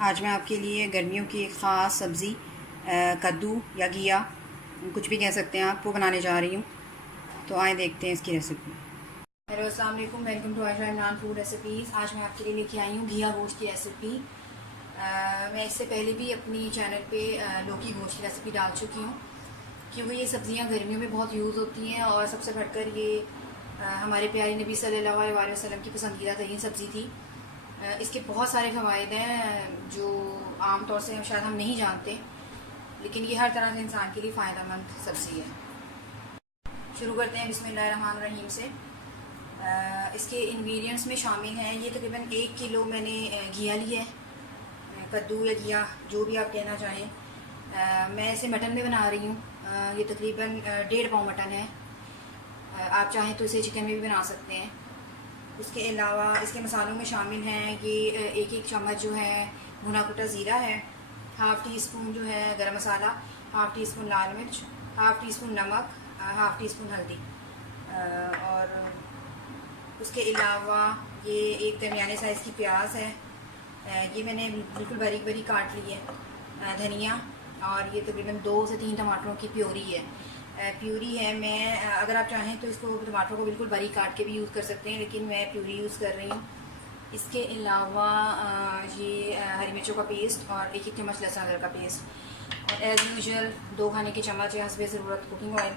आज मैं आपके लिए गर्मियों की एक ख़ास सब्ज़ी कद्दू या घिया कुछ भी कह सकते हैं आप, वो बनाने जा रही हूँ। तो आए देखते हैं इसकी रेसिपी। हेलो अस्सलाम वालेकुम, welcome to Ayesha Imran food recipes. आज मैं आपके लिए लेके आई हूँ घिया गोश्त की रेसिपी। मैं इससे पहले भी अपनी चैनल पे लौकी गोश्त की रेसिपी डाल चुकी हूँ, क्योंकि ये सब्ज़ियाँ गर्मियों में बहुत यूज़ होती हैं और सबसे बढ़कर ये हमारे प्यारे नबी सल्लल्लाहु अलैहि वसल्लम की पसंदीदा तरीन सब्ज़ी थी। इसके बहुत सारे फ़वाइद हैं जो आम तौर से शायद हम नहीं जानते, लेकिन ये हर तरह से इंसान के लिए फ़ायदेमंद सब्ज़ी है। शुरू करते हैं बिस्मिल्लाहिर्रहमानिर्रहीम से। इसके इंग्रेडिएंट्स में शामिल हैं, ये तकरीबन 1 किलो मैंने घिया लिया है, कद्दू या घिया जो भी आप कहना चाहें। मैं इसे मटन में बना रही हूँ। ये तकरीबन 1.5 पाव मटन है। आप चाहें तो इसे चिकन में भी बना सकते हैं। इसके अलावा इसके मसालों में शामिल हैं ये 1 चम्मच जो है भुना कुटा ज़ीरा है, हाफ़ टी स्पून जो है गरम मसाला, हाफ़ टी स्पून लाल मिर्च, हाफ़ टी स्पून नमक, हाफ़ टी स्पून हल्दी। और उसके अलावा ये एक दरमियाने साइज़ की प्याज है, ये मैंने बिल्कुल बारीक बारीक काट ली है। धनिया, और ये तकरीबन 2 से 3 टमाटरों की प्योरी है। मैं अगर आप चाहें तो इसको टमाटर को बिल्कुल बारीक काट के भी यूज़ कर सकते हैं, लेकिन मैं प्यूरी यूज़ कर रही हूँ। इसके अलावा ये हरी मिर्चों का पेस्ट और 1 चम्मच लहसुन अदरक का पेस्ट, और एज़ यूजुअल 2 खाने के चम्मच है हस्बे ज़रूरत कुकिंग ऑयल।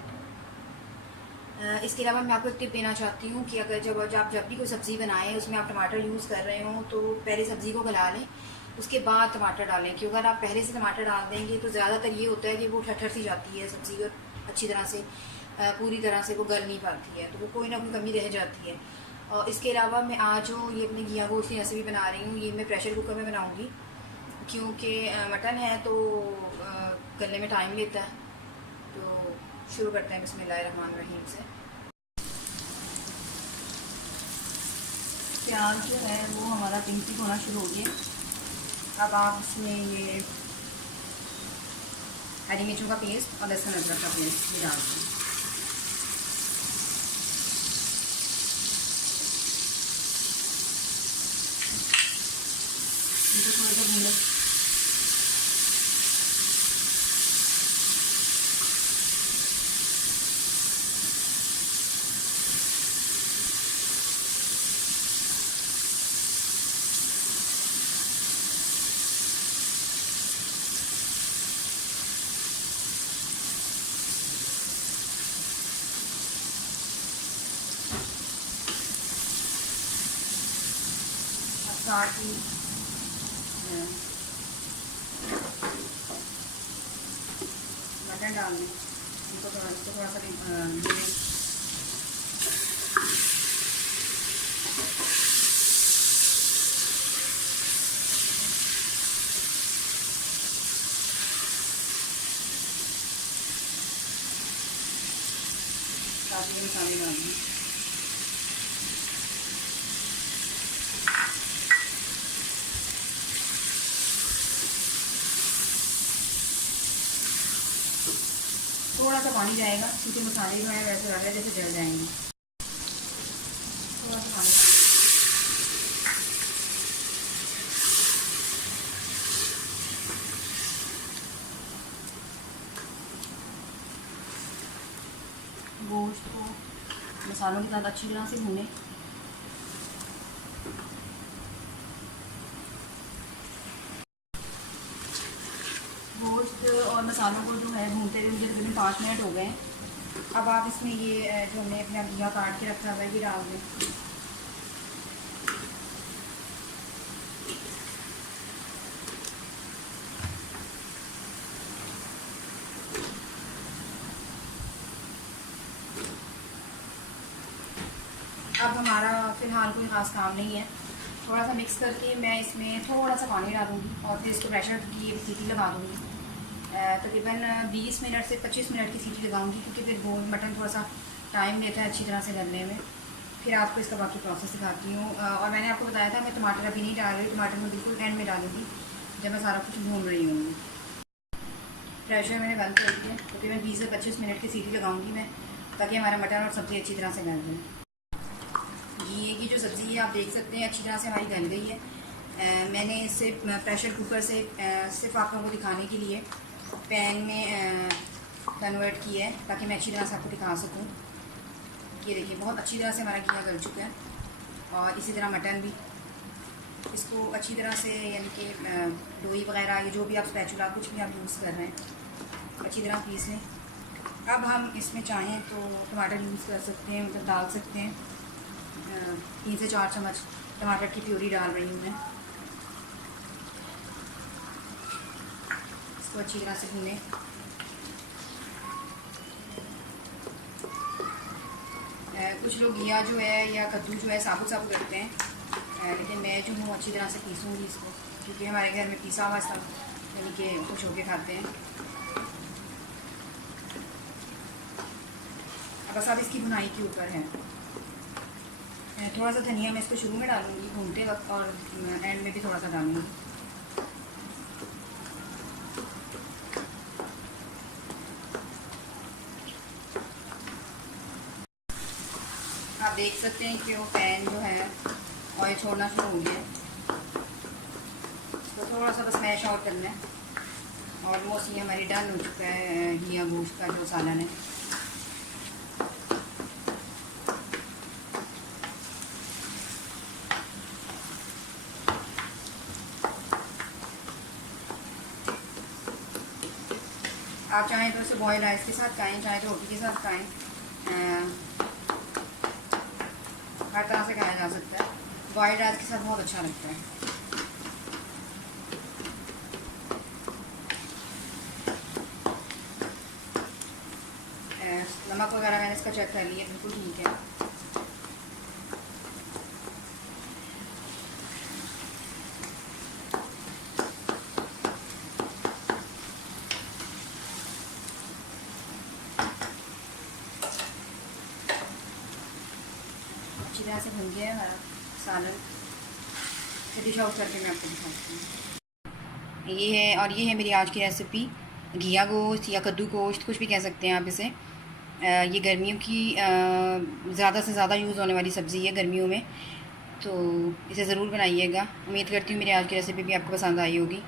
इसके अलावा मैं आपको एक टिप देना चाहती हूँ कि अगर जब भी कोई सब्ज़ी बनाएं उसमें आप टमाटर यूज़ कर रहे हों तो पहले सब्ज़ी को गला लें, उसके बाद टमाटर डालें। क्योंकि अगर आप पहले से टमाटर डाल देंगे तो ज़्यादातर ये होता है कि वो ठठर सी जाती है सब्ज़ी, और अच्छी तरह से पूरी तरह से वो गल नहीं पाती है, तो वो कोई ना कोई कमी रह जाती है। और इसके अलावा मैं आज जो ये अपनी घिया गोश्त की रेसिपी बना रही हूँ, ये मैं प्रेशर कुकर में बनाऊँगी, क्योंकि मटन है तो गलने में टाइम लेता है। तो शुरू करते हैं बिस्मिल्लाहिर्रहमानिर्रहीम से। प्याज जो है वो हमारा पिंक पिंक होना शुरू हो गया। अब आप इसमें ये हरी मिर्चों का पेस्ट और लहसुन अदरक का पेस्ट भी डाल दें। इनको थोड़ा सा भून लें। साथ ही मटन डाल दें, इसको थोड़ा सा भूनें। साथ ही मसाले डाल दें। थोड़ा सा पानी जाएगा क्योंकि मसाले जो है वैसे लग रहा है जैसे जल जाएंगे। थोड़ा सा पानी गोश्त को मसालों के साथ अच्छी तरह से भूनें। गोश्त और मसालों को जो है भूनते हुए मुझे तकरीबन 5 मिनट हो गए हैं। अब आप इसमें ये जो हमने अपना घिया काट के रखा हुआ है ये डाल दें। अब हमारा फ़िलहाल कोई ख़ास काम नहीं है, थोड़ा सा मिक्स करके मैं इसमें थोड़ा सा पानी डालूँगी और फिर इसको प्रेशर की सीटी लगा दूँगी। तकरीबन 20 मिनट से 25 मिनट की सीटी लगाऊंगी, क्योंकि फिर गोश्त मटन थोड़ा सा टाइम लेता है अच्छी तरह से गलने में। फिर आपको इसका बाकी प्रोसेस दिखाती हूँ। और मैंने आपको बताया था मैं टमाटर अभी नहीं डाल रही, टमाटर मैं बिल्कुल एंड में डालूँगी जब मैं सारा कुछ भून रही हूँ। प्रेशर मैंने बंद कर दिया, तकरीबन 20 से 25 मिनट की सीटी लगाऊँगी मैं, ताकि हमारा मटन और सब्ज़ी अच्छी तरह से गल जाए। घी की जो सब्ज़ी है आप देख सकते हैं अच्छी तरह से हमारी गल गई है। मैंने इसे प्रेशर कुकर से सिर्फ आप लोगों को दिखाने के लिए पैन में कन्वर्ट किया है, ताकि मैं अच्छी तरह से आपको दिखा सकूं। ये देखिए बहुत अच्छी तरह से हमारा घिया गल चुका है। और इसी तरह मटन भी, इसको अच्छी तरह से यानी कि लोई वगैरह ये जो भी आप स्पैचुला कुछ भी आप यूज़ कर रहे हैं अच्छी तरह पीस लें। अब हम इसमें चाहें तो टमाटर यूज़ कर सकते हैं, मतलब डाल सकते हैं। 3 से 4 चम्मच टमाटर की प्यूरी डाल रही हूँ मैं। इसको अच्छी तरह से भूनें। कुछ लोग घिया जो है या कद्दू जो है साबुत साबुत रखते हैं, लेकिन मैं जो हूँ अच्छी तरह से पीसूँगी इसको, क्योंकि हमारे घर में पीसा हुआ सब यानी कि खुश होके खाते हैं। अब बस अब इसकी बुनाई के ऊपर है। थोड़ा सा धनिया मैं इसको शुरू में डालूँगी भूनते वक्त, और एंड में भी थोड़ा सा डालूँगी। आप देख सकते हैं कि वो पैन जो है ऑयल छोड़ना शुरू हो गया। तो थोड़ा सा बस मैश आउट करना है। ऑलमोस्ट ये हमारी डन हो चुका है घिया गोश्त का जो सालन है। आप चाहें तो इसे बॉयल राइस के साथ खाएँ, चाहें तो रोटी के साथ खाएँ, हर तरह से खाया जा सकता है। बॉइल्ड राइस के साथ बहुत अच्छा लगता है। नमक वगैरह मैंने इसका चेक कर लिया, बिल्कुल ठीक है। अच्छी तरह से भून गया है हमारा सालन। डिश आउट करके मैं आपको दिखाती हूँ। ये है, और ये है मेरी आज की रेसिपी घिया गोश्त या कद्दू गोश्त, कुछ भी कह सकते हैं आप इसे। ये गर्मियों की ज़्यादा से ज़्यादा यूज़ होने वाली सब्ज़ी है गर्मियों में, तो इसे ज़रूर बनाइएगा। उम्मीद करती हूँ मेरी आज की रेसिपी भी आपको पसंद आई होगी।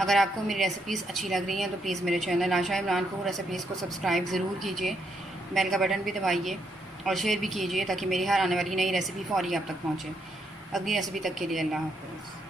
अगर आपको मेरी रेसिपीज़ अच्छी लग रही हैं तो प्लीज़ मेरे चैनल आशा इमरान को रेसिपीज़ को सब्सक्राइब ज़रूर कीजिए, बेल का बटन भी दबाइए और शेयर भी कीजिए, ताकि मेरी हर आने वाली नई रेसिपी फ़ौरी आप तक पहुँचे। अगली रेसिपी तक के लिए अल्लाह हाफ़िज़।